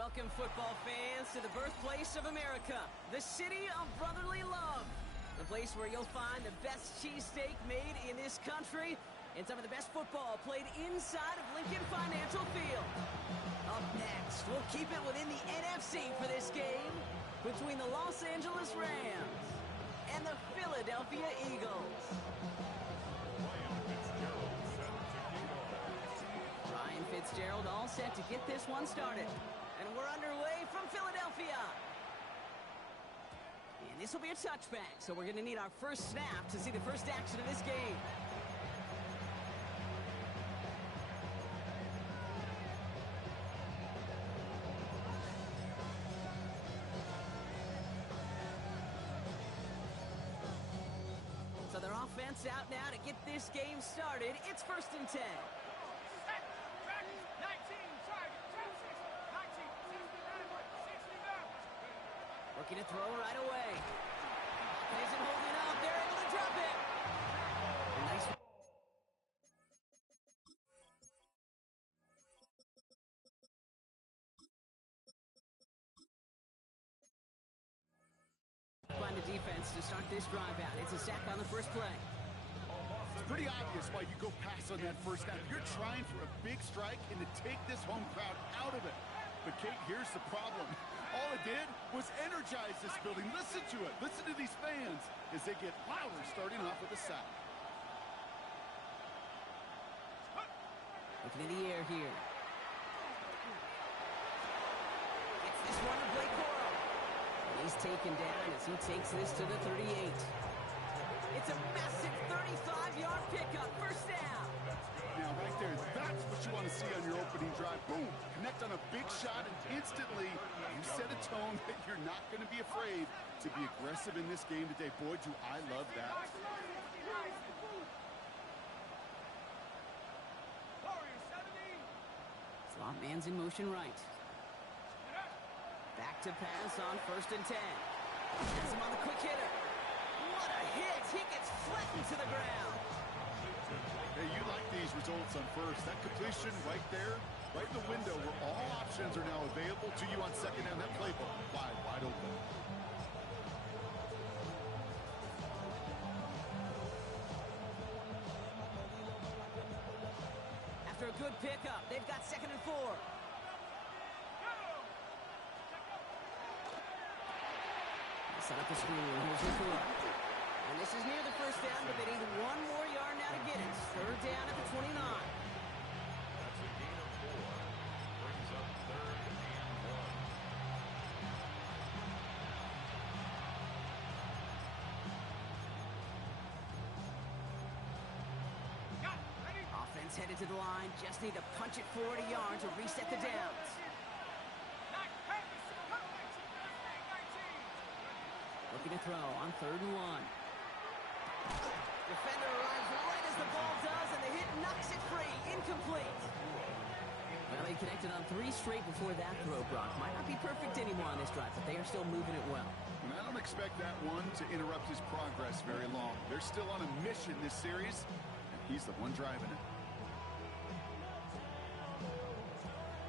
Welcome, football fans, to the birthplace of America, the city of brotherly love. The place where you'll find the best cheesesteak made in this country and some of the best football played inside of Lincoln Financial Field. Up next, we'll keep it within the NFC for this game between the Los Angeles Rams and the Philadelphia Eagles. Ryan Fitzgerald all set to get this one started. And we're underway from Philadelphia. And this will be a touchback, so we're going to need our first snap to see the first action of this game. So their offense out now to get this game started. It's 1st and 10. Looking to throw right away. Isn't holding up. They're able to drop it. Nice. Find the defense to start this drive out. It's a sack on the first play. It's pretty obvious why you go pass on that first snap. You're trying for a big strike and to take this home crowd out of it. But, Kate, here's the problem. All it did was energize this building. Listen to it. Listen to these fans as they get louder starting off with a sack. Looking in the air here. Gets this one to Blake Coral. He's taken down as he takes this to the 38. It's a massive 35-yard pickup. First down. Now, right there, that's what you want to see on your opening drive. Boom. Connect on a big shot, and instantly you set a tone that you're not going to be afraid to be aggressive in this game today. Boy, do I love that. Slot man's in motion right. Back to pass on 1st and 10. Has him on the quick hitter. What a hit! He gets flattened to the ground. Hey, you like these results on first. That completion right there, right in the window where all options are now available to you on second down. That playbook wide open. After a good pickup, they've got 2nd and 4. Set up the screen. Here's Nicola. And this is near the first down, but they need one more yard now to get it. 3rd down at the 29. That's a gain of 4. Brings up 3rd and 1. Offense headed to the line. Just need to punch it forward a yard to reset the downs. Looking to throw on 3rd and 1. Defender arrives right as the ball does, and the hit knocks it free. Incomplete. Well, they connected on 3 straight before that throw, Brock. Might not be perfect anymore on this drive, but they are still moving it well. And I don't expect that one to interrupt his progress very long. They're still on a mission this series, and he's the one driving it.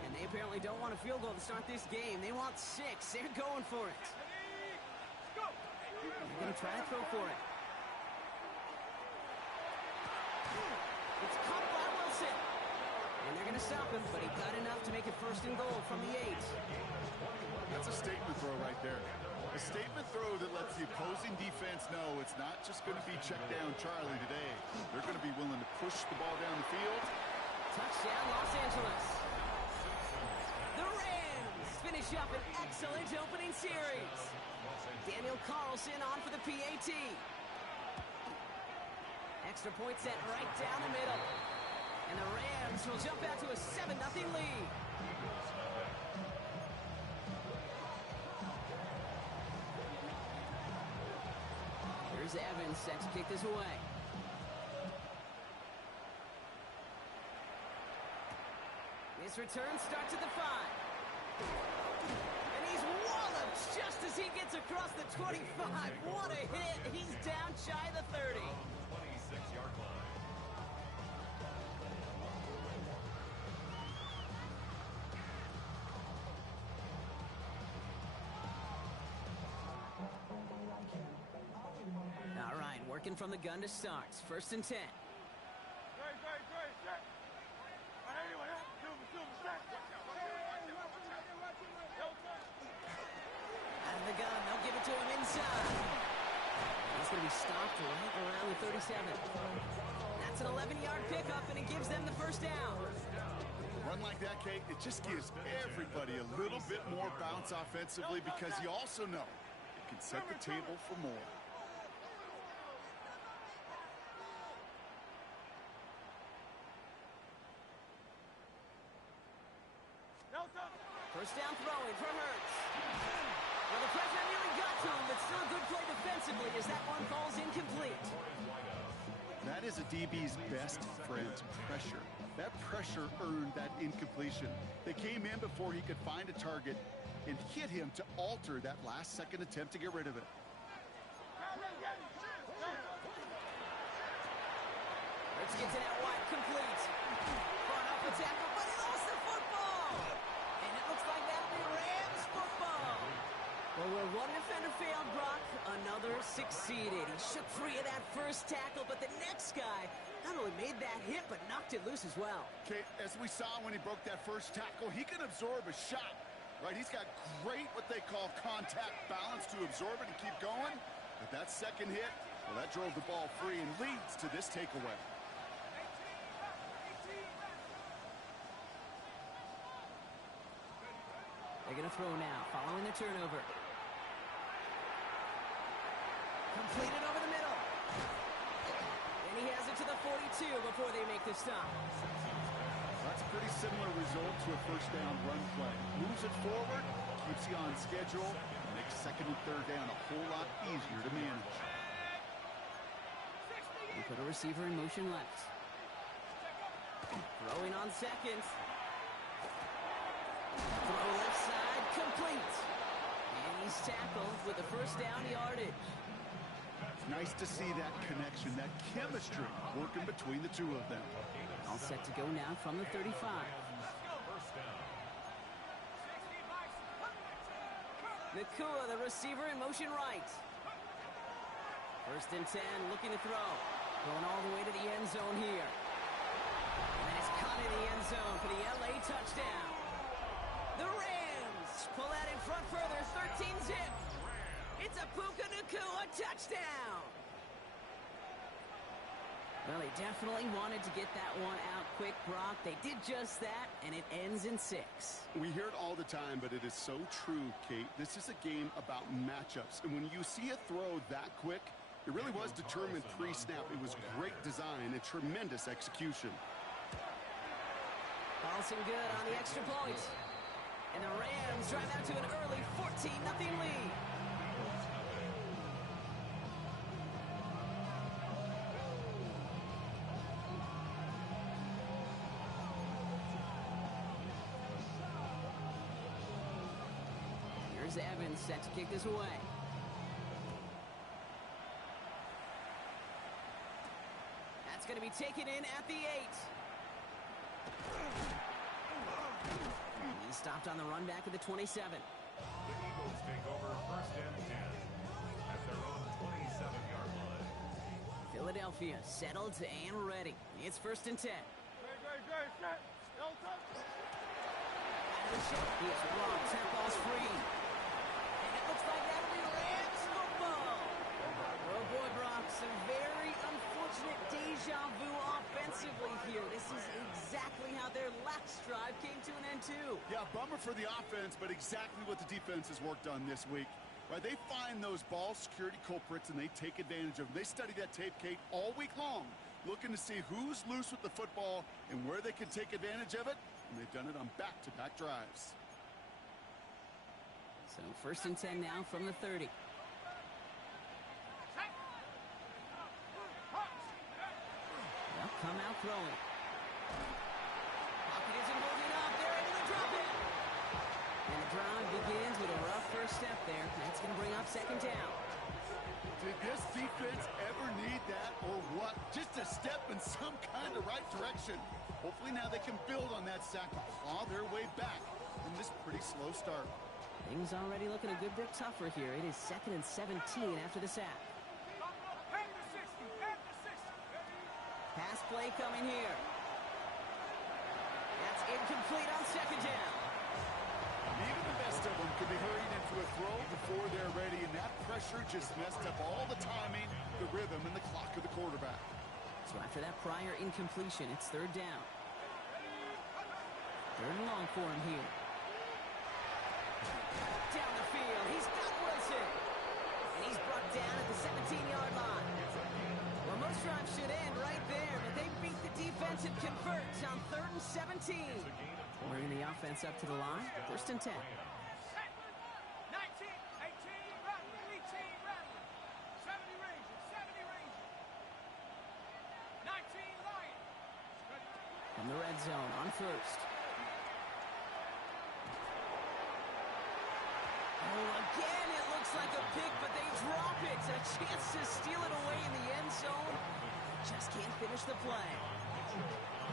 And they apparently don't want a field goal to start this game. They want 6. They're going for it. They're going to try to throw for it. It's caught by Wilson. And they're going to stop him, but he got enough to make it 1st and goal from the 8. That's a statement throw right there. A statement throw that lets the opposing defense know it's not just going to be check down Charlie today. They're going to be willing to push the ball down the field. Touchdown, Los Angeles. The Rams finish up an excellent opening series. Daniel Carlson on for the PAT. Extra point set right down the middle. And the Rams will jump out to a 7-0 lead. Here's Evans set to kick this away. This return starts at the 5. And he's walloped just as he gets across the 25. What a hit. He's down shy of the 30. 26-yard line. working from the gun to start. First and 10. Out of the gun, they'll give it to him inside. He's going to be stopped right around the 37. That's an 11-yard pickup, and it gives them the first down. A run like that, Kate, it just gives everybody a little bit more bounce offensively because you also know it can set the table for more. First down throwing for Hurts. Well, the pressure nearly got to him, but still a good play defensively as that one falls incomplete. That is a DB's best friend, pressure. That pressure earned that incompletion. They came in before he could find a target and hit him to alter that last-second attempt to get rid of it. Hurts gets it out wide, complete. Front off the tackle, but he lost the football. And it looks like that'll be Rams football. Well, where one defender failed, Brock, another succeeded. He shook free of that first tackle, but the next guy not only made that hit, but knocked it loose as well. Okay, as we saw when he broke that first tackle, he can absorb a shot, right? He's got great, what they call contact balance to absorb it and keep going. But that second hit, well, that drove the ball free and leads to this takeaway. They're going to throw now, following the turnover. Completed over the middle. And he has it to the 42 before they make the stop. That's a pretty similar result to a first down run play. Moves it forward, keeps you on schedule, makes second and third down a whole lot easier to manage. We put a receiver in motion left. Throwing on second. Throw left side, complete. And he's tackled with the first down yardage. It's nice to see that connection, that chemistry working between the two of them. All set to go now from the 35. Nakua, the receiver, in motion right. First and 10, looking to throw. Going all the way to the end zone here. And then it's caught in the end zone for the LA touchdown. The Rams pull that in front further, 13-zip. It's a Puka Nakua touchdown. Well, they definitely wanted to get that one out quick, Brock. They did just that, and it ends in 6. We hear it all the time, but it is so true, Kate. This is a game about matchups. And when you see a throw that quick, it really was determined pre-snap. It was great design and tremendous execution. Paulson good on the extra point. And the Rams drive out to an early 14-0 lead. Here's Evans set to kick this away. That's going to be taken in at the 8. He's stopped on the run back at the 27. The Eagles take over first and 10 at their own 27-yard line. Philadelphia settled and ready. It's first and 10. He is robbed. 10 balls free. And it looks like that'll be Rams football. Oh boy, Brock, some very unfortunate deja vu offensively here. This is exactly how their last drive came to an end too. Yeah, bummer for the offense, but exactly what the defense has worked on this week. Right, they find those ball security culprits and they take advantage of them. They study that tape, Kate, all week long, looking to see who's loose with the football and where they can take advantage of it. And they've done it on back-to-back drives. So first and 10 now from the 30. They'll come out throwing. Pocket isn't holding up. They're able to drop it. And the drive begins with a rough first step there. That's going to bring up second down. Did this defense ever need that or what? Just a step in some kind of right direction. Hopefully now they can build on that sack and claw their way back from this pretty slow start. Things already looking a good bit tougher here. It is second and 17 after the sack. Pass play coming here. That's incomplete on second down. Even the best of them can be hurried into a throw before they're ready, and that pressure just messed up all the timing, the rhythm, and the clock of the quarterback. So after that prior incompletion, it's third down. Third and long for him here. Down the field, he's got Wilson. And he's brought down at the 17-yard line. Well, most drives should end right there, but they beat the defense and convert on 3rd and 17. Bringing the offense up to the line, 1st and 10. 19, 18, run, 18, run. 70 Rangers, 70 Rangers. 19 Lions. From the red zone on 1st. Oh, again, it looks like a pick, but they drop it. A chance to steal it away in the end zone. Just can't finish the play.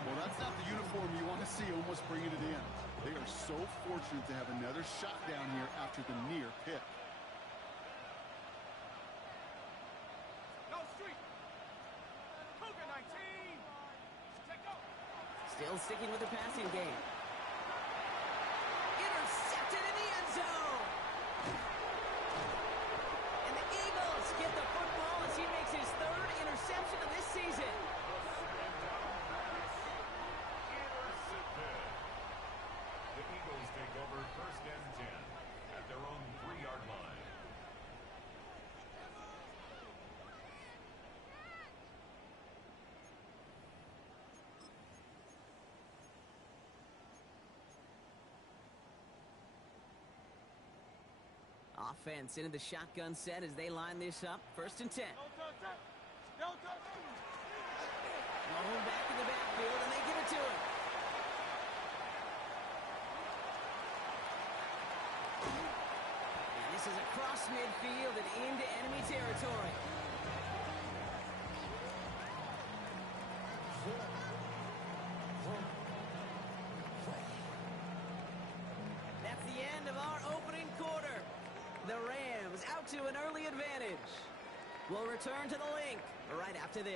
Well, that's not the uniform you want to see almost bringing it in. They are so fortunate to have another shot down here after the near pick. No street. Cougar 19. Check go. Still sticking with the passing game. Intercepted in the end zone. And the Eagles get the football as he makes his 3rd interception of this season. The Eagles take over 1st and 10 at their own 3-yard line. Offense into the shotgun set as they line this up. 1st and 10. No touch. Mahomes back in the backfield, and they give it to him. And this is across midfield and into enemy territory. That's the end of our opening quarter. The Rams out to an early advantage. We'll return to the link right after this.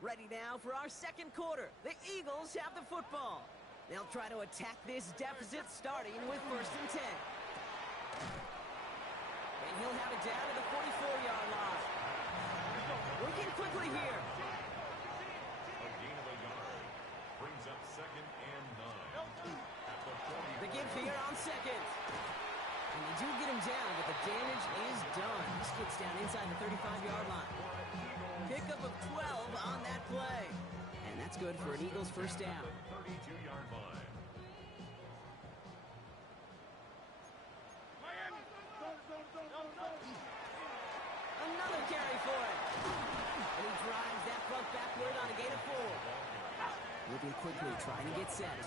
Ready now for our second quarter. The Eagles have the football. They'll try to attack this deficit starting with 1st and 10. And he'll have it down to the 44-yard line. Working quickly here. A gain of a yard brings up 2nd and 9. At the 40. The give here on 2nd. And they do get him down, but the damage is done. This gets down inside the 35-yard line. Pickup of 12 on that play. And that's good for an Eagles 1st down. 32-yard line. Another carry for him. And he drives that puck backward on a gain of 4. Looking quickly, trying to get set.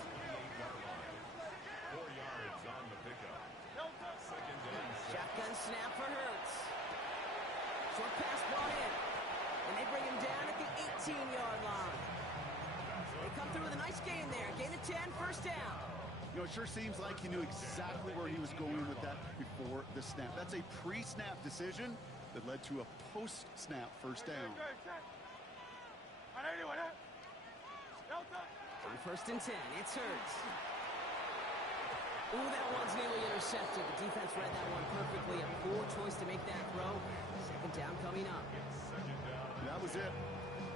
4 yards on the pickup. 2nd and 7. Shotgun snap for Hurts. Short pass brought in. And they bring him down at the 18-yard line. They come through with a nice gain there. Gain of 10, 1st down. You know, it sure seems like he knew exactly where he was going with that before the snap. That's a pre-snap decision that led to a post-snap 1st down. On 1st and 10, it's Hurts. Ooh, that one's nearly intercepted. The defense read that one perfectly. A poor choice to make that throw. 2nd down coming up. That was it.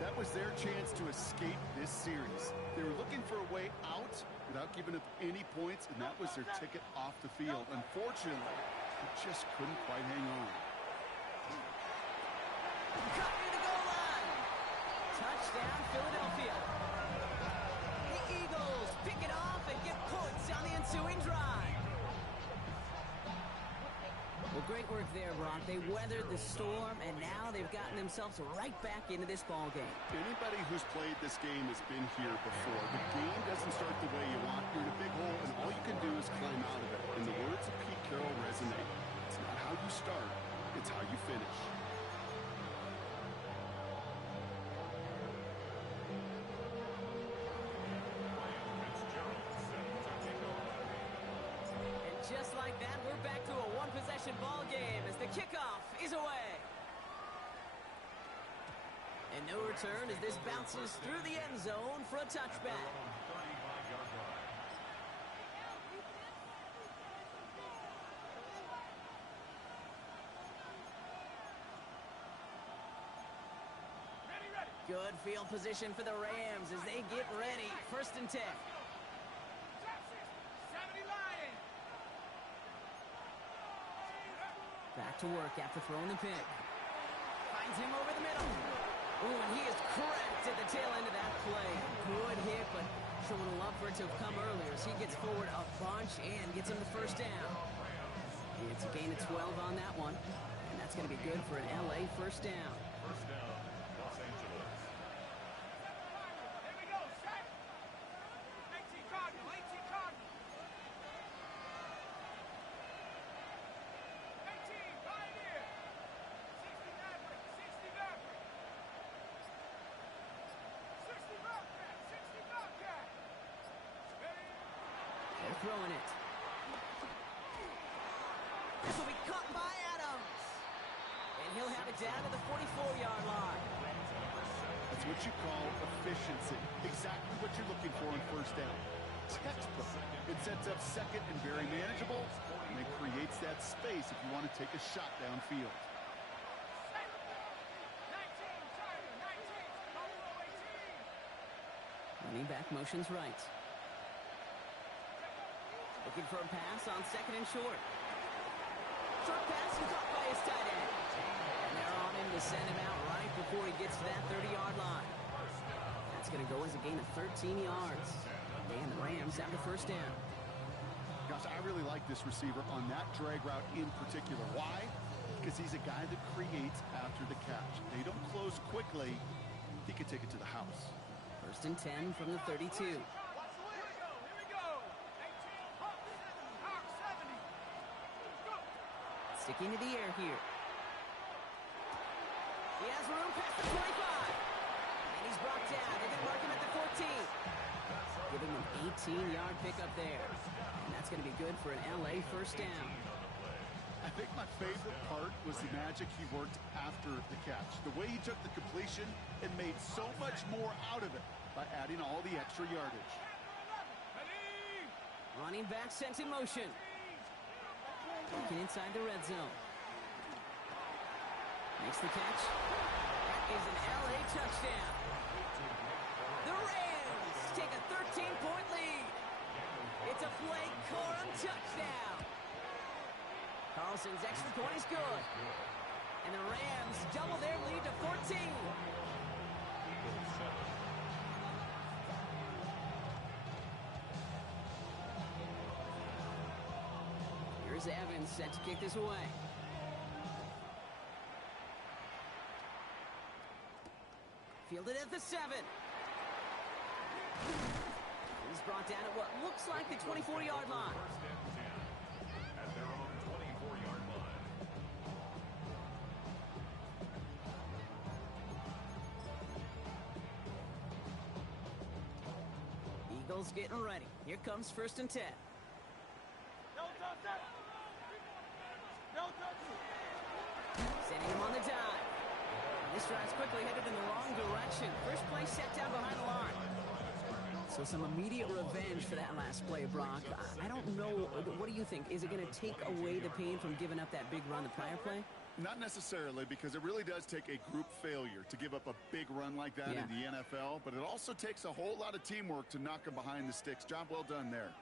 That was their chance to escape this series. They were looking for a way out without giving up any points, and that was their ticket off the field. Unfortunately, they just couldn't quite hang on. Cut near the goal line. Touchdown, Philadelphia. The Eagles pick it off and get points on the ensuing drive. Well, great work there, Brock. They weathered the storm, and now they've gotten themselves right back into this ball game. Anybody who's played this game has been here before. The game doesn't start the way you want. You're in a big hole, and all you can do is climb out of it. And the words of Pete Carroll resonate. It's not how you start, it's how you finish. possession ball game as the kickoff is away. And no return as this bounces through the end zone for a touchback. Good field position for the Rams as they get ready. 1st and 10. Back to work after throwing the pick. Finds him over the middle. Ooh, and he is cracked at the tail end of that play. Good hit, but sure would have loved for it to have come earlier as he gets forward a bunch and gets him the 1st down. It's a gain of 12 on that one, and that's going to be good for an LA 1st down. 1st down, Los Angeles. Here we go, set. 18 Cardinal, 18 Cardinal. 18, Pioneer. 60 Maverick, 60 Maverick. 60 Bobcat, 60 Bobcat. Ready? They're throwing it. This will be caught by Adams. And he'll have it down to the 44-yard line. That's what you call efficiency. Exactly what you're looking for on 1st down. Textbook. It sets up 2nd and very manageable, and it creates that space if you want to take a shot downfield. Set. 19, Tyler, 19, Buffalo 18. Running back motions right. Looking for a pass on 2nd and short. Short pass and caught by his tight end. And they're on him to send him out right before he gets to that 30-yard line. That's going to go as a gain of 13 yards. And the Rams have the 1st down. Gosh, I really like this receiver on that drag route in particular. Why? Because he's a guy that creates after the catch. They don't close quickly. He could take it to the house. 1st and 10 from the 32. Here we go. 18, Hawk 70, Hawk 70. Let's go. Sticking to the air here. He has room past the 25. And he's brought down. They're going to mark him at the 14. Giving him an 18-yard pickup there. And that's going to be good for an LA 1st down. I think my favorite part was the magic he worked after the catch. The way he took the completion and made so much more out of it by adding all the extra yardage. Running back sent in motion. Looking inside the red zone. Makes the catch. That is an LA touchdown. The Rams take a 13-point lead. It's a Blake Corum touchdown. Carlson's extra point is good. And the Rams double their lead to 14. Here's Evans set to kick this away. Fielded at the 7. He's brought down at what looks like the 24-yard line. 1st and 10 at their own 24-yard line. Eagles getting ready. Here comes 1st and 10. No touch that. No touch. Sending him on the dive. This drive's quickly headed in the wrong direction. First play set down behind the line. So some immediate revenge for that last play, Brock. I don't know. What do you think? Is it going to take away the pain from giving up that big run the prior play? Not necessarily, because it really does take a group failure to give up a big run like that in the NFL, but it also takes a whole lot of teamwork to knock them behind the sticks. Job well done there.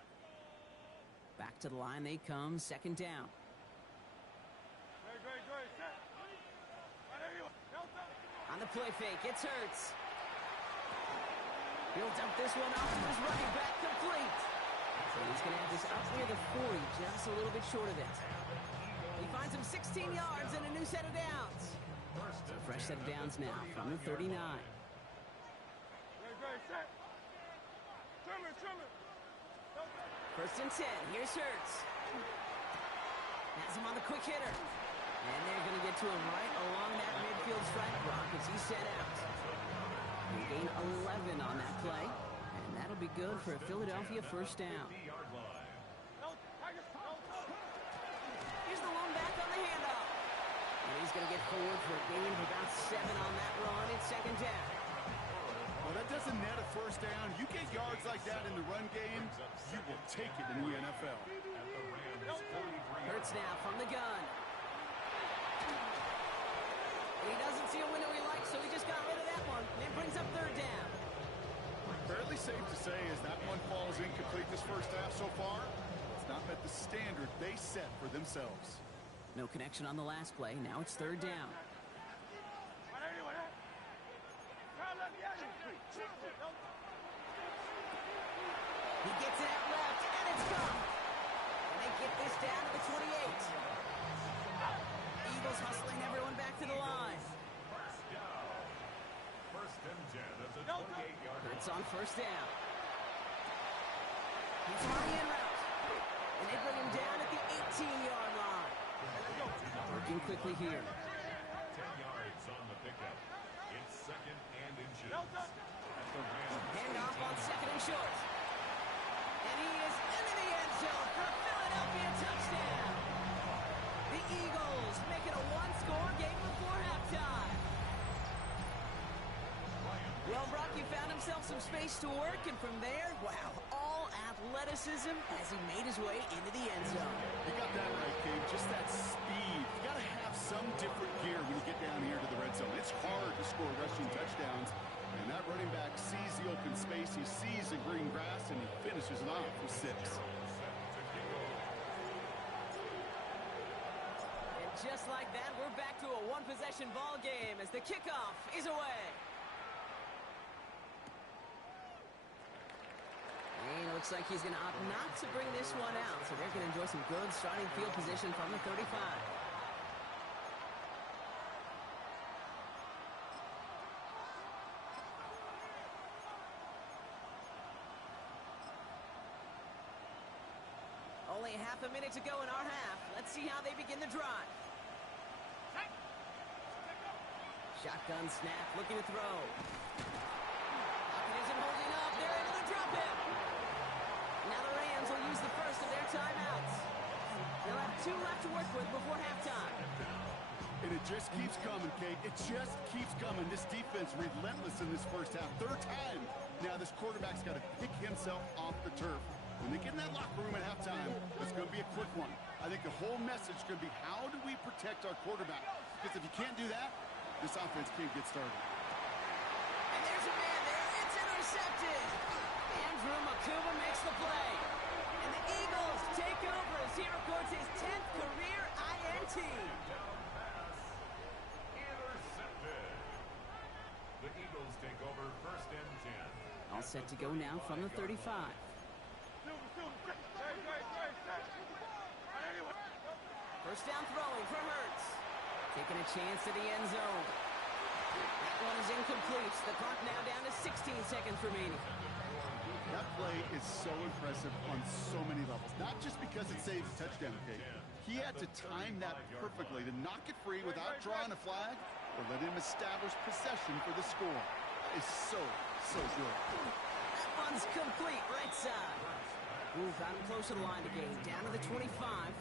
Back to the line they come, 2nd down. Great, set. Right there you are. No touch. On the play fake, it's Hurts. He'll dump this one off to his running back, complete. So he's going to have this up near the 40, just a little bit short of it. He finds him 16 yards and a new set of downs. So a fresh set of downs now from the 39. Great, set. Trim it. No touch. 1st and 10, here's Hurts. Has him on the quick hitter. And they're going to get to him right along that midfield strike block as he's set out. He gained 11 on that play, and that'll be good for a Philadelphia 1st down. No, Tigers, no touch. Here's the lone back going to get forward for a gain of about 7 on that run in second down. Well, that doesn't net a first down. You get yards like that in the run game, you will take it in the NFL. Hurts now from the gun. He doesn't see a window he likes, so he just got rid of that one. And it brings up third down. Fairly safe to say as that one falls incomplete this first half so far, it's not met the standard they set for themselves. No connection on the last play. Now it's third down. He gets it out left, and it's gone. And they get this down to the 28. Eagles hustling everyone back to the line. First and 10 at the 28-yard line. It's on first down. He's on the in route. And they bring him down at the 18-yard line. Working quickly here. 10 yards on the pickup. It's second and inches. At the Rams. Hand off on second and short. And he is into the end zone for a Philadelphia touchdown. The Eagles make it a one-score game before halftime. Well, Brock, he found himself some space to work, and from there, wow, all athleticism as he made his way into the end zone. You got that right, Gabe. Just that speed. You got to have some different gear when you get down here to the red zone. It's hard to score rushing touchdowns. And that running back sees the open space, he sees the green grass, and he finishes it off with 6. And just like that, we're back to a one-possession ball game as the kickoff is away. And it looks like he's going to opt not to bring this one out, so they're going to enjoy some good starting field position from the 35. Only half a minute to go in our half. Let's see how they begin the drive. Shotgun snap, looking to throw. Pocket isn't holding up. They're able to drop him. Now the Rams will use the first of their timeouts. They'll have 2 left to work with before halftime. And it just keeps coming, Kate. It just keeps coming. This defense relentless in this first half. Third time. Now this quarterback's got to pick himself off the turf. When they get in that locker room at halftime, it's going to be a quick one. I think the whole message is going to be, how do we protect our quarterback? Because if you can't do that, this offense can't get started. And there's a man there. It's intercepted. Andrew Makuba makes the play. And the Eagles take over as he records his 10th career INT. Intercepted. The Eagles take over first and 10. All set to go now from the 35. First down throwing for Hurts. Taking a chance to the end zone. That one is incomplete. The clock now down to 16 seconds remaining. That play is so impressive on so many levels. Not just because it saves a touchdown, Kate. He had to time that perfectly to knock it free without drawing a flag or let him establish possession for the score. That is so good. That one's complete, right side. Ooh, got him close to the line to gain. Down to the 25,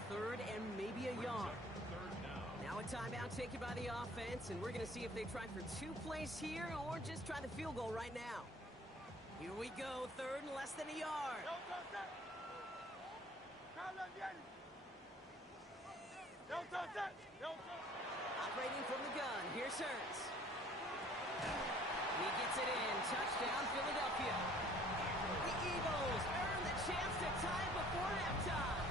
third and maybe a yard. Now a timeout taken by the offense, and we're going to see if they try for 2 plays here or just try the field goal right now. Here we go, third and less than a yard. Operating from the gun, here's Hurts. He gets it in, touchdown Philadelphia. The Eagles earn the chance to tie before halftime.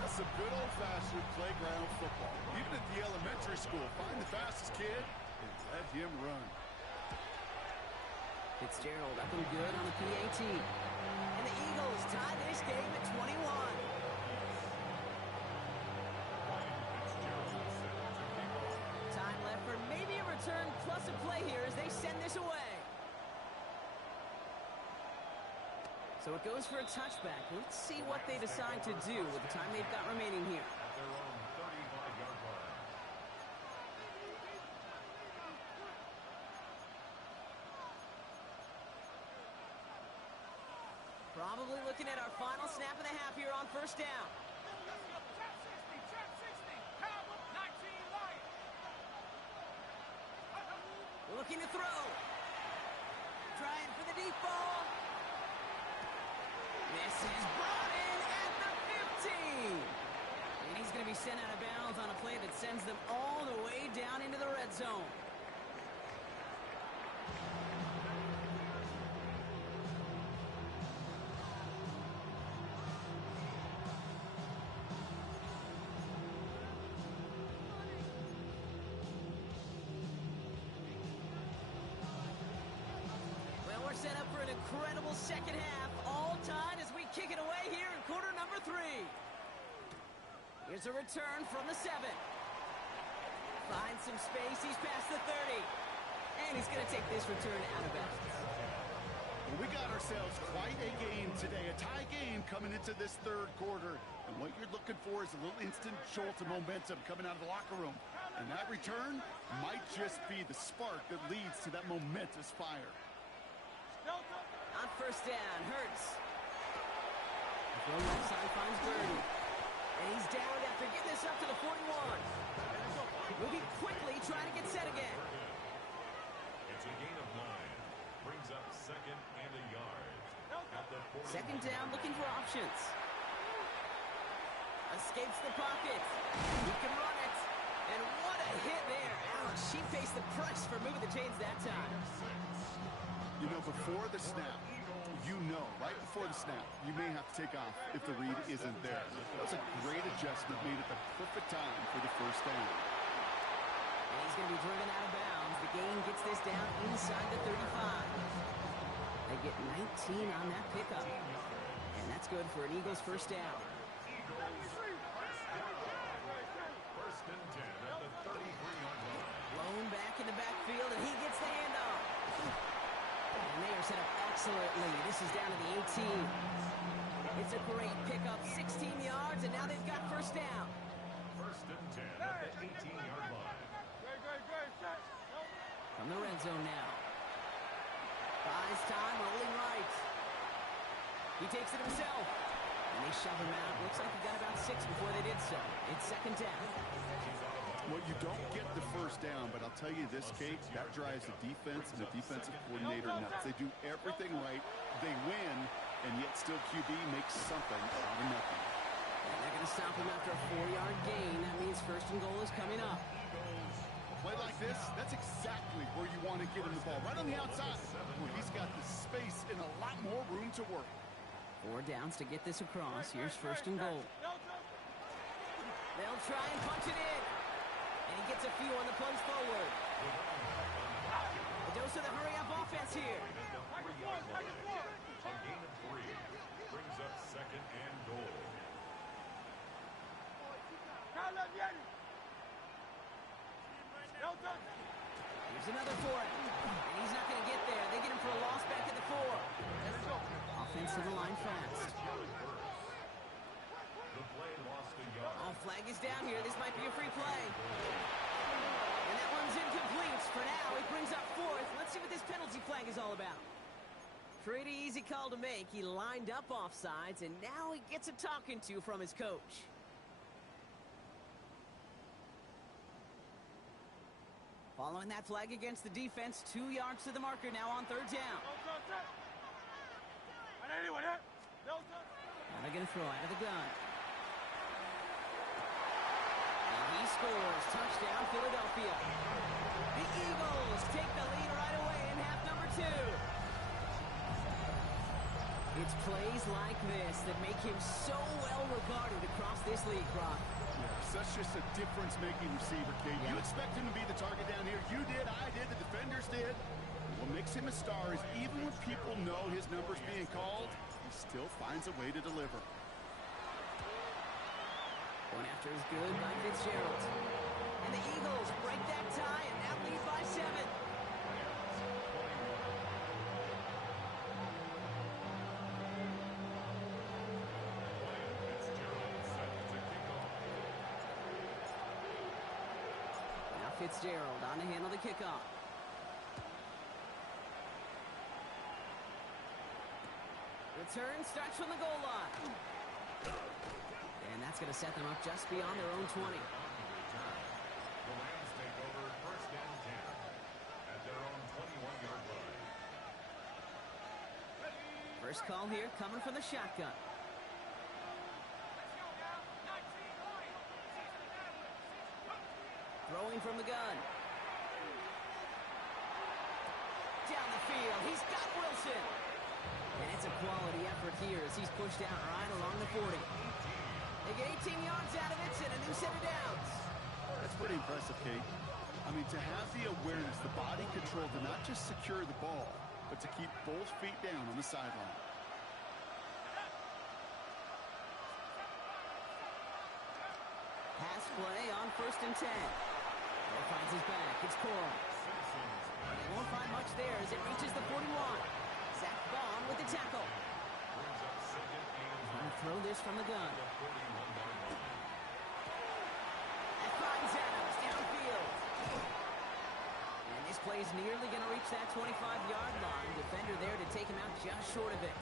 That's some good old-fashioned playground football. Even at the elementary school, find the fastest kid and let him run. Fitzgerald up and good on the PAT. And the Eagles tie this game at 21. Time left for maybe a return plus a play here as they send this away. So it goes for a touchback. Let's see what they decide to do with the time they've got remaining here. At their own 35-yard line. Probably looking at our final snap of the half here on first down. Trap 60, looking to throw. Trying for the deep ball. This is brought in at the 15. And he's going to be sent out of bounds on a play that sends them all the way down into the red zone. Set up for an incredible second half, all tied as we kick it away here in quarter number 3. Here's a return from the 7. Finds some space, he's past the 30. And he's going to take this return out of bounds. Well, we got ourselves quite a game today, a tie game coming into this third quarter. And what you're looking for is a little instant jolt of momentum coming out of the locker room. And that return might just be the spark that leads to that momentous fire. On first down, Hurts. The throw left side finds Birdie. And he's down after getting this up to the 41. Moving quickly, trying to get set again. It's a gain of 9. Brings up second and a yard. At the 41. Second down, looking for options. Escapes the pocket. He can run it. And what a hit there. Ouch, she faced the price for moving the chains that time. You know, before the snap, right before the snap, you may have to take off if the read isn't there. That was a great adjustment made at the perfect time for the first down. And he's going to be driven out of bounds. The gain gets this down inside the 35. They get 19 on that pickup. And that's good for an Eagles first down. First and 10 at the 33-yard line. Blown back in the backfield, and he gets the handoff. And they are set up excellently. This is down to the 18. It's a great pickup, 16 yards, and now they've got first down. First and 10 at the 18-yard line. From the red zone now. Buys time, rolling right. He takes it himself. And they shove him out. Looks like he got about 6 before they did so. It's second down. Well, you don't get the first down, but I'll tell you this, Kate, that drives the defense and the defensive coordinator nuts. They do everything right, they win, and yet still QB makes something out of nothing. And they're going to stop him after a 4-yard gain. That means first and goal is coming up. A play like this, that's exactly where you want to get him the ball, right on the outside, where he's got the space and a lot more room to work. 4 downs to get this across. Here's first and goal. They'll try and punch it in. And he gets a few on the plunge forward. A dose of the hurry-up offense here. A gain of 3. Brings up second and goal. Here's another for it. And he's not going to get there. They get him for a loss back at the 4. Offense to the line fast. The play lost a yard. Oh, flag is down here. This might be a free play. And that one's incomplete. For now, it brings up 4th. Let's see what this penalty flag is all about. Pretty easy call to make. He lined up offsides, and now he gets a talking to from his coach. Following that flag against the defense, 2 yards to the marker now on third down. Now they're going to throw out of the gun. And he scores. Touchdown, Philadelphia. The Eagles take the lead right away in half number 2. It's plays like this that make him so well regarded across this league, Brock. Yeah, such just a difference-making receiver, Kate. Yeah. You expect him to be the target down here. You did, I did, the defenders did. What makes him a star is even when people know his number's being called, he still finds a way to deliver. Going after is good by Fitzgerald. And the Eagles break that tie and now lead by 7. Now Fitzgerald on to handle the kickoff. Return starts from the goal line. And that's going to set them up just beyond their own 20. The Rams take over first and 10 at their own First call here coming from the shotgun. Throwing from the gun. Down the field. He's got Wilson. And it's a quality effort here as he's pushed out right along the 40. They get 18 yards out of it and a new set of downs. That's pretty impressive, Kate. I mean, to have the awareness, the body control to not just secure the ball, but to keep both feet down on the sideline. Pass play on 1st and 10. There finds his back. It's Coral. They won't find much there as it reaches the 41. Zach Bond with the tackle. Trying to throw this from the gun. That finds Adams downfield. And this play's nearly going to reach that 25-yard line. Defender there to take him out just short of it.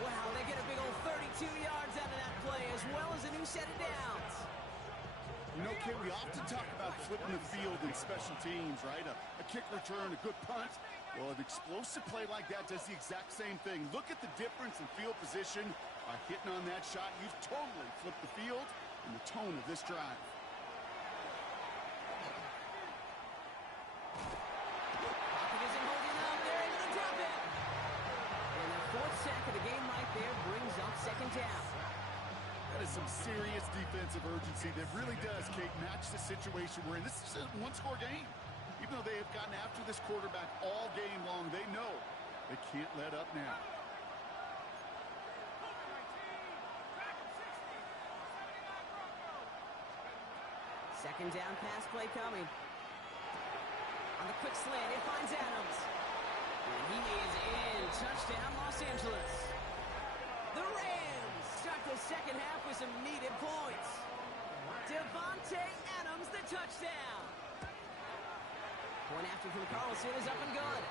Wow, they get a big old 32 yards out of that play as well as a new set of downs. You know, Kate, we often talk about flipping the field in special teams, right? A kick return, a good punt. Well, an explosive play like that does the exact same thing. Look at the difference in field position. By hitting on that shot, you've totally flipped the field and the tone of this drive. Pocket isn't holding up. They're able to drop it. And their 4th sack of the game right there brings up 2nd down. That is some serious defensive urgency that really does, Kate, match the situation we're in. This is a one-score game. Even though they have gotten after this quarterback all game long, they know they can't let up now. Second down pass play coming. On the quick slant, it finds Adams. And he is in. Touchdown, Los Angeles. The Rams start the second half with some needed points. Devontae Adams, the touchdown. Point after from Carlson is up and good.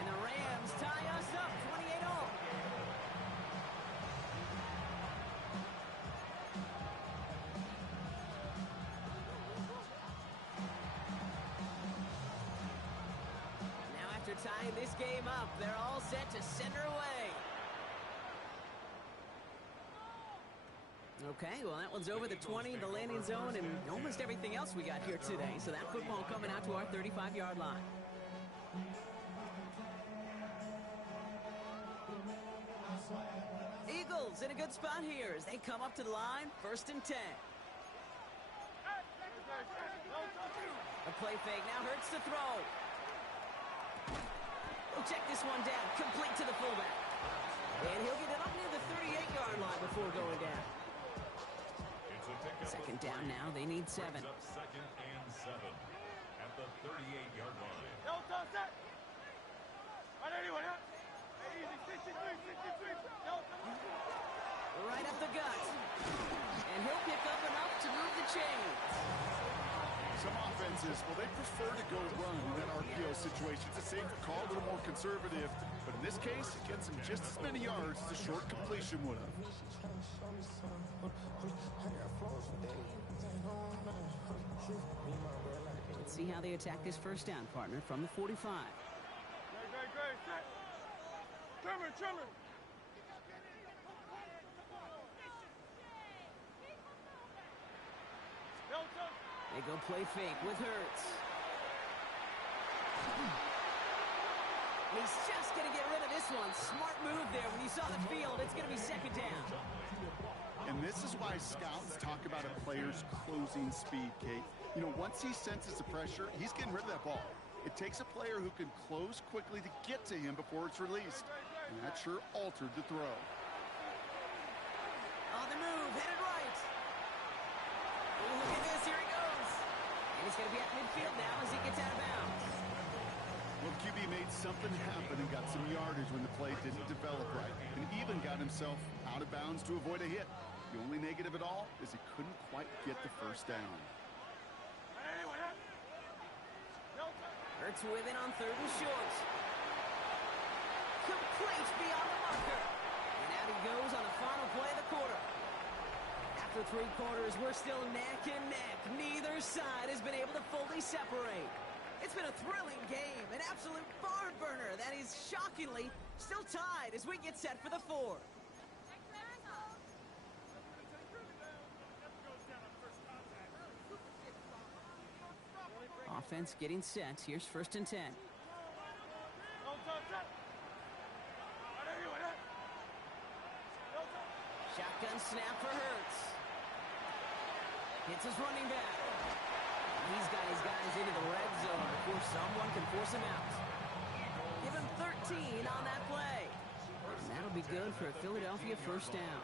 And the Rams tie us up 28-all. Now after tying this game up, they're all set to send her away. Okay, well, that one's over the 20, the landing zone, and almost everything else we got here today. So that football coming out to our 35-yard line. Eagles in a good spot here as they come up to the line, 1st and 10. A play fake now hurts the throw. We'll check this one down, complete to the fullback. And he'll get it up near the 38-yard line before going down. Second down now, they need 7. Up 2nd and 7 at the 38-yard line. Right up the gut. And he'll pick up enough to move the chains. Some offenses, well, they prefer to go run in that RPO situation. It's a safer call, a little more conservative. But in this case, it gets him just as many yards as a short completion would have. Let's see how they attack this first down, partner, from the 45. Great. Trimmer. They go play fake with Hurts. He's just going to get rid of this one. Smart move there. When you saw the field, it's going to be 2nd down. And this is why scouts talk about a player's closing speed, Kate. You know, once he senses the pressure, he's getting rid of that ball. It takes a player who can close quickly to get to him before it's released. And that sure altered the throw. On the move, headed right. Oh, look at this, here he goes. And he's going to be at midfield now as he gets out of bounds. Well, QB made something happen and got some yardage when the play didn't develop right. And even got himself out of bounds to avoid a hit. The only negative at all is he couldn't quite get the first down. Hurts with it on 3rd and short. Complete beyond the marker. And out he goes on the final play of the quarter. After 3 quarters, we're still neck and neck. Neither side has been able to fully separate. It's been a thrilling game, an absolute barn burner that is shockingly still tied as we get set for the fourth. Offense getting set. Here's 1st and 10. Shotgun snap for Hurts. Hits his running back. He's got his guys into the red zone before someone can force him out. Give him 13 on that play. And that'll be good for a Philadelphia 1st down.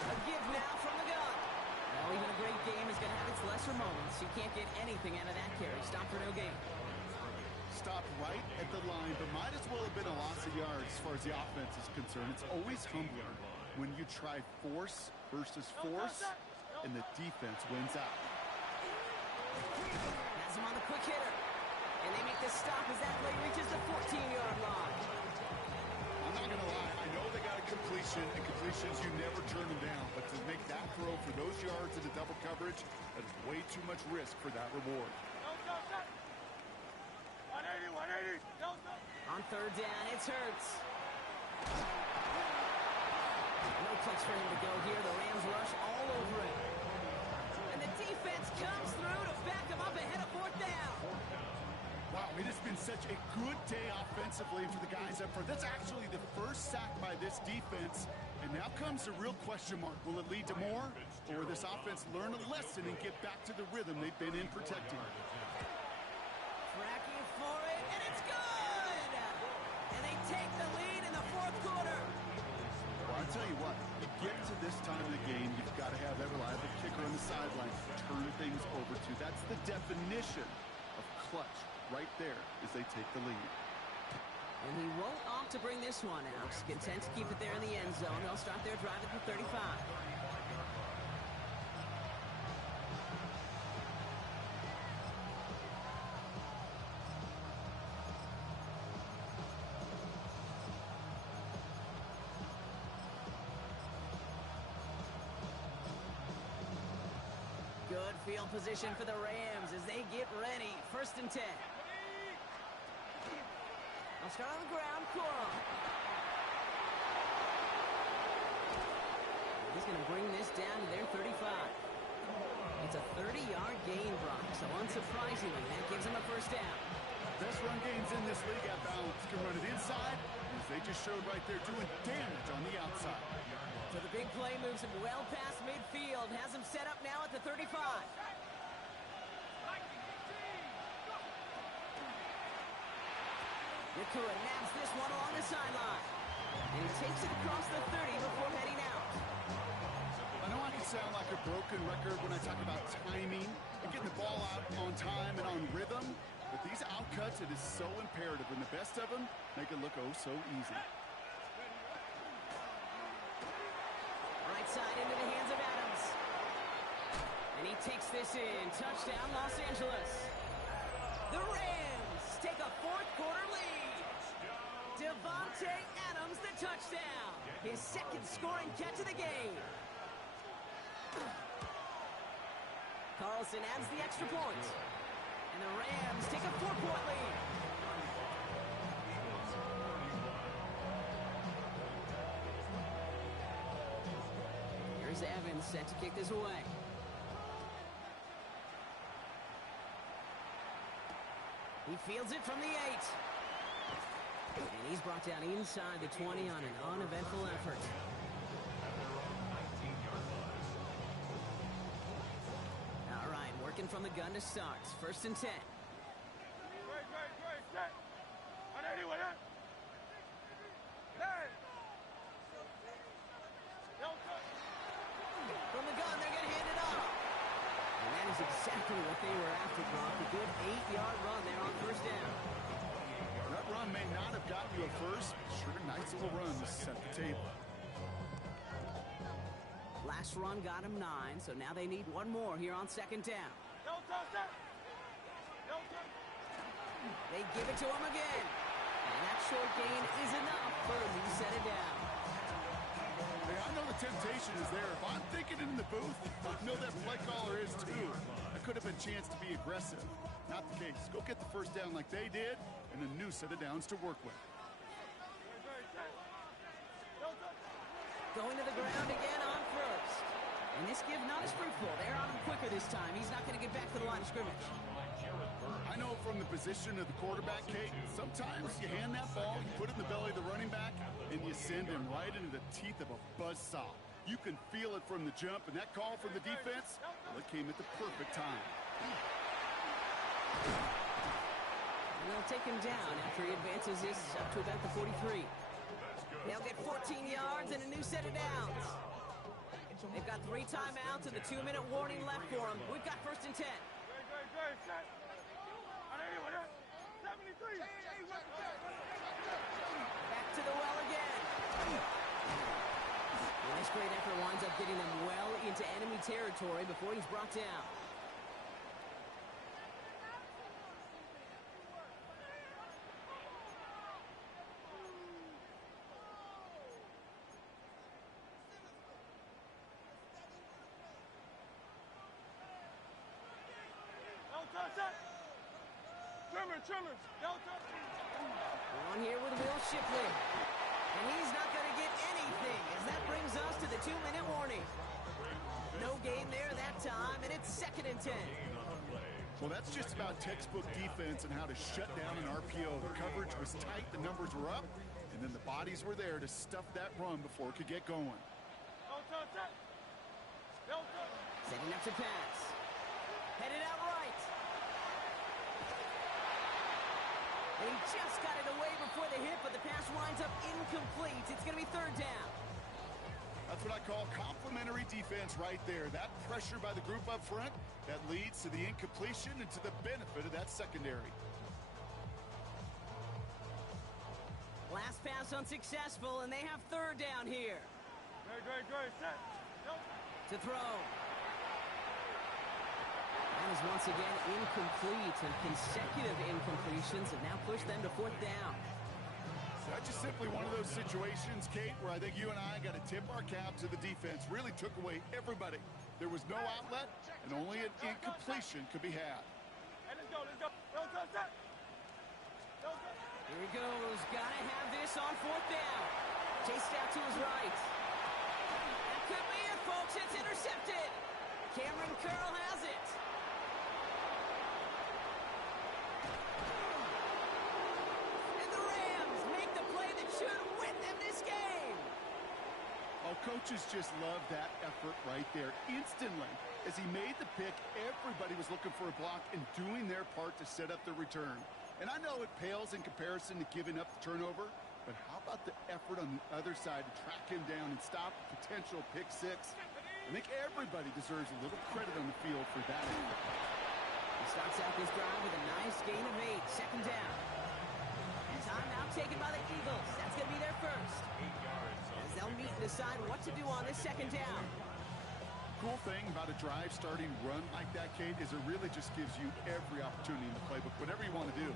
A give now from the gun. Well, even a great game is going to have its lesser moments. You can't get anything out of that carry. Stop for no gain. Stopped right at the line, but might as well have been a loss of yards as far as the offense is concerned. It's always humbling when you try force versus force, and the defense wins out. Has him on the quick hitter. And they make this stop as that play reaches the 14-yard line. I'm not going to lie. I know they got a completion, and completions, you never turn them down. But to make that throw for those yards into double coverage, that is way too much risk for that reward. On 3rd down, it's Hurts. No place for him to go here. The Rams rush all over it. And the defense comes through to back him up ahead of 4th down. Wow, it has been such a good day offensively for the guys up front. That's actually the first sack by this defense. And now comes the real question mark. Will it lead to more? Or will this offense learn a lesson and get back to the rhythm they've been in protecting? Tracking for it, and it's good! And they take the lead in the 4th quarter. Well, I'll tell you what, you get to this time of the game, you've got to have that reliable kicker on the sideline to turn things over to. That's the definition of clutch right there as they take the lead. And he won't opt to bring this one out. Content to keep it there in the end zone. They'll start their drive at the 35. Good field position for the Rams as they get ready. 1st and 10. I'll start on the ground. Coral. He's going to bring this down to their 35. It's a 30-yard gain, Brock. So unsurprisingly, that gives him a 1st down. Best run games in this league at balance. Can run it inside, as they just showed right there, doing damage on the outside. So the big play moves him well past midfield. Has him set up now at the 35. Nakua nabs this one along the sideline. And he takes it across the 30 before heading out. I know I can sound like a broken record when I talk about timing and getting the ball out on time and on rhythm, but these outcuts, it is so imperative. And the best of them make it look oh so easy. Right side into the hands of Adams. And he takes this in. Touchdown, Los Angeles. The Rams take a 4th quarter lead. Devontae Adams, the touchdown. His 2nd scoring catch of the game. Carlson adds the extra point. And the Rams take a 4-point lead. Here's Evans set to kick this away. He fields it from the 8. And he's brought down inside the 20 on an uneventful effort. All right, working from the gun to start. 1st and 10. From the gun, they're going to hand it off. And that is exactly what they were after, Brock. A good 8-yard run there on 1st down. That run may not have gotten you a first. Sure, nice little run to set the table. Last run got him 9, so now they need one more here on 2nd down. They give it to him again. And that short gain is enough for him to set it down. They I know the temptation is there. If I'm thinking it in the booth, I know that play caller is too. That could have been a chance to be aggressive. Not the case. Go get the first down like they did, and a new set of downs to work with. Going to the ground again on first. And this give not as fruitful. They're on him quicker this time. He's not going to get back to the line of scrimmage. I know from the position of the quarterback, Kate, sometimes you hand that ball, you put it in the belly of the running back, and you send him right into the teeth of a buzzsaw. You can feel it from the jump, and that call from the defense, well, it came at the perfect time. And they'll take him down after he advances this up to about the 43. They'll get 14 yards and a new set of downs. They've got 3 timeouts and the 2-minute warning left for them. We've got first and 10. Back to the well again. Well, this great effort winds up getting them well into enemy territory before he's brought down. On here with Will Shipley. And he's not going to get anything as that brings us to the 2-minute warning. No gain there that time, and it's second and 10. Well, that's just about textbook defense and how to shut down an RPO. The coverage was tight, the numbers were up, and then the bodies were there to stuff that run before it could get going. Setting up to pass. Headed out right. And he just got it away before the hit, but the pass winds up incomplete. It's going to be third down. That's what I call complimentary defense right there. That pressure by the group up front, that leads to the incompletion and to the benefit of that secondary. Last pass unsuccessful, and they have third down here. To throw. That is once again incomplete, and consecutive incompletions have now pushed them to fourth down. That's just simply one of those situations, Kate, where I think you and I got to tip our cap to the defense. Really took away everybody. There was no outlet, and only an incompletion could be had. Here he goes. Gotta have this on fourth down. Chased out to his right. That could be it, folks. It's intercepted. Cameron Curl has it. Coaches just love that effort right there. Instantly, as he made the pick, everybody was looking for a block and doing their part to set up the return. And I know it pales in comparison to giving up the turnover, but how about the effort on the other side to track him down and stop a potential pick six? I think everybody deserves a little credit on the field for that effort. He starts out this drive with a nice gain of 8, second down. Timeout taken by the Eagles. That's going to be their first. As they'll meet and decide what to do on this second down. Cool thing about a drive starting run like that, Kate, is it really just gives you every opportunity in the playbook, whatever you want to do.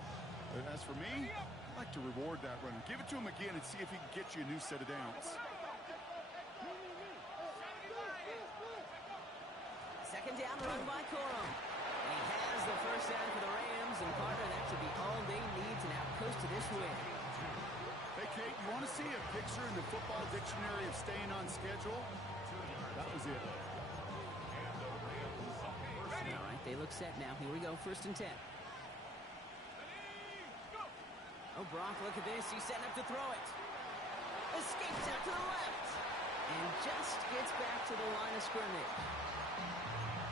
But as for me, I like to reward that runner. Give it to him again and see if he can get you a new set of downs. Second down run by Corum. He has the first down for the Rams, and Carter, that should be all they need to now coast to this win. Hey, Kate, you want to see a picture in the football dictionary of staying on schedule? That was it. All right, they look set now. Here we go, first and 10. Oh, Brock, look at this. He's setting up to throw it. Escapes out to the left. And just gets back to the line of scrimmage.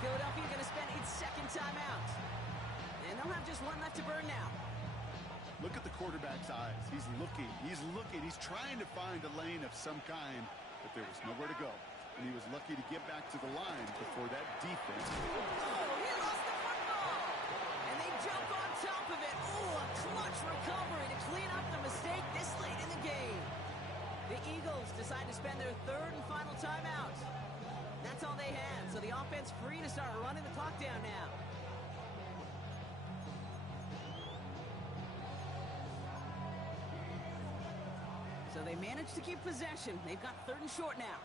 Philadelphia going to spend its second timeout. And they'll have just one left to burn now. Look at the quarterback's eyes. He's looking. He's looking. He's trying to find a lane of some kind, but there was nowhere to go. And he was lucky to get back to the line before that defense. Oh, he lost the football! And they jump on top of it. Oh, a clutch recovery to clean up the mistake this late in the game. The Eagles decide to spend their third and final timeout. That's all they had, so the offense free to start running the clock down now. So they managed to keep possession. They've got third and short now.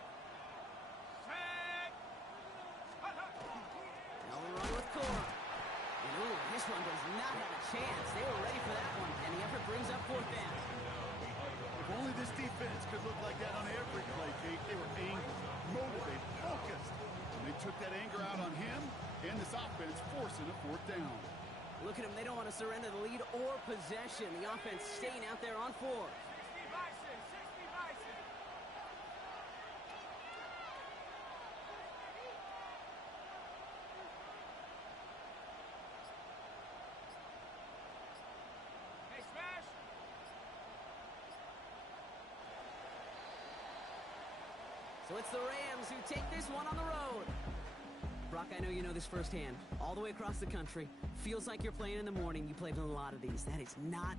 chance. They were ready for that one, and the effort brings up fourth down. If only this defense could look like that on every play, Kate. They were angry, motivated, focused. And they took that anger out on him and this offense, forcing a fourth down. Look at them. They don't want to surrender the lead or possession. The offense staying out there on fourth. 60 Bison, 60 Bison. Hey, Smash. So it's the Rams who take this one on the road. Brock, I know you know this firsthand. All the way across the country. Feels like you're playing in the morning. You played in a lot of these. That is not